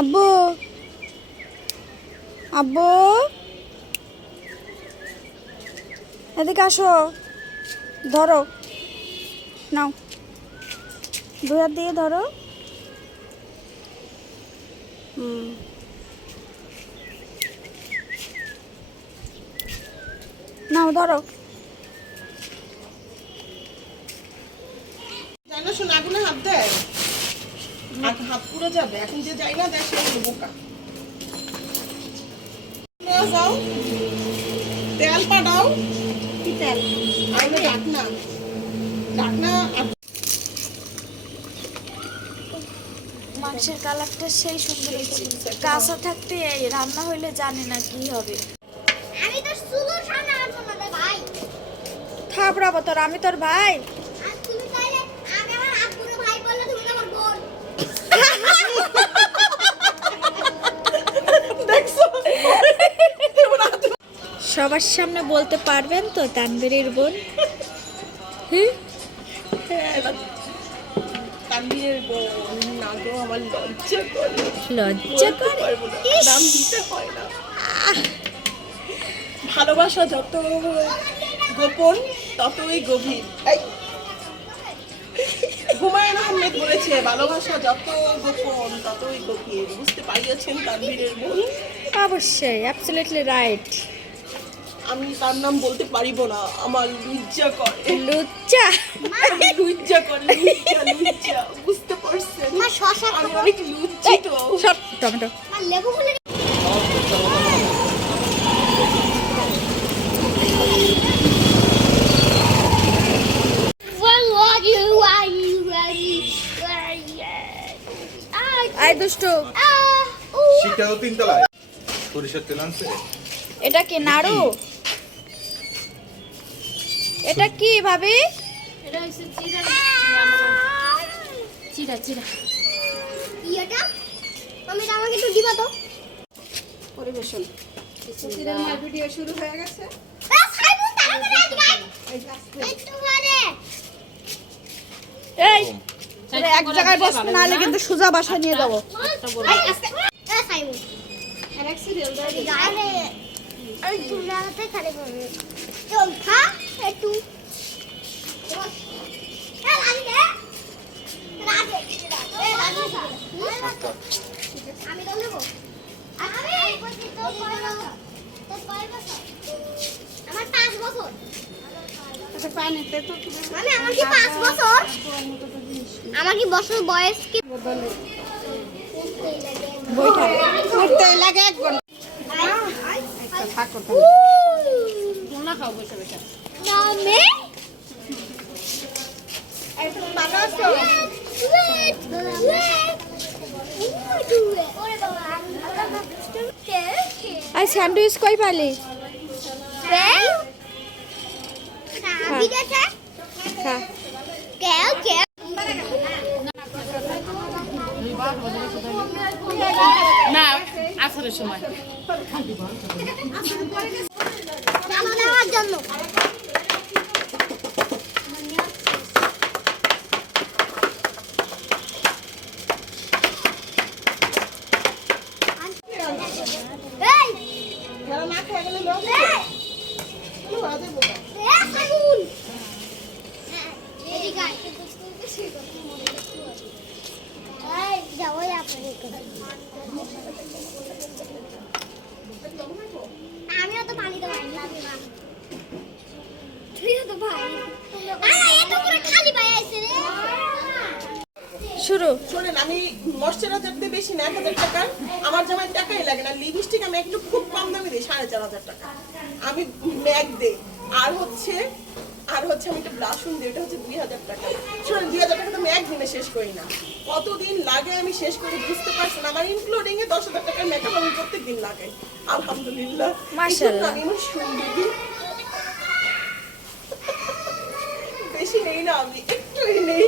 আব্বু আব্বু এদিকে আসো, ধরো, নাও, 2 হাত দিয়ে ধরো। নাও ধরো। জানা শোনা আগুনে হাত দেয়, হাত পুরো যাবে। এখন যে যাই না দেয় সে বোকা। যাও তেল পাঠাও। কি তেল? আগুনে ঢাকনা ঢাকনা। মাংসের কালারটা সেই সুন্দর হয়েছে। কাঁচা থাকতে এই রান্না হইলে জানি না কি হবে। আমি তো শুধু সামনে আসবো না রে ভাই। থাপড়াবো তোর, আমি তোর ভাই। আর তুমি তাইলে আমি আমার আব্বুর ভাই বললে তুমি আমার বোন। দেখছো? সবার সামনে বলতে পারবেন তো তানবীরের বোন? তানবীরের বোন না গো, আমার লজ্জা করে। লজ্জা করে? পারবো না, নাম দিতে হয় না। ভালোবাসা যত গোপন ততই গভীর। এই, হুমায়ুন আহমেদ বলেছে ভালোবাসা যত গোপন ততই গভীর। বুঝতে পারিয়েছেন তানবীরের বোন? অবশ্যই, অ্যাবসলিউটলি রাইট। আমি তার নাম বলতে পারিব না, আমার লজ্জা করে। লুচ্চা। লজ্জা করে, লজ্জা। বুঝতে পারছেন? মা শশা আমি খাবো। অনেক লজ্জিত। সব টমেটো। মা লেবু বলে আই দুষ্টু, শীতটা তো 3 তলায়। সরিষার তেল আনছে। এটা কি নাড়ু? এটা কি ভাবি? এটা হচ্ছে চিরা চিরা। ইয়েটা আমি তো আমাকে একটু দিবা তো। পরিবেশন। ভিডিও শুরু হয়ে গেছে। সাইবুন তাড়াতাড়ি আজকে একটু পরে এই তোরা এক জায়গায় বসতে না হলে কিন্তু সোজা বাসা নিয়ে যাবো। এই আস্তে সাইবুন আরেক সিরিয়াল দাও গানে এই তুমি আলাতে খালি করবে চল খা একটু এ লাগে রাজে এ রাজে আমি তো নেব আমি বলছি তো কয় বছর আমার 5 বছর পানিতে তো মানে আমার কি 5 বছর আমার কি বছর বয়স কি বইটা করতে লাগে 1 ঘন্টা। থাকো তোমরা খাও বসে বসে। নামে তুমি ভালো আছো? ওরে বাবা আই স্যান্ডউইচ কই পালি? বিদেশে খা। কেউ কেউ না আসরের সময় খানা দেওয়ার জন্য এই যারা না খেয়ে গেলে লোক কোনো বাজে বোকা। সাইবুন এদিকে আয় এই যাও আপনাকে আমিও তো পানি দেবো না তুইও তো ভাই আরে এত পুরো খালি ভাই আইছে রে শুরু। শোনেন, আমি ময়শ্চারাইজার দিয়ে বেশি না 1000 টাকার আমার জামাই টাকাই লাগে না। লিপস্টিক আমি একটু খুব কম দামে দিই 4500 টাকা। আমি ম্যাক দেই আর হচ্ছে আমি একটা ব্লাশন দিই, এটা হচ্ছে 2000 টাকা। শোনেন 2000 টাকা তো আমি একদিনে শেষ করি না, কতদিন লাগে আমি শেষ করি বুঝতে পারছেন? আমার ইনক্লুডিং এ 10000 টাকার মেকআপ আমি প্রত্যেকদিন লাগাই। আলহামদুলিল্লাহ, মাশাআল্লাহ। আমি আমার সুন্দরী বেশি নেই না, আমি একটুই নেই।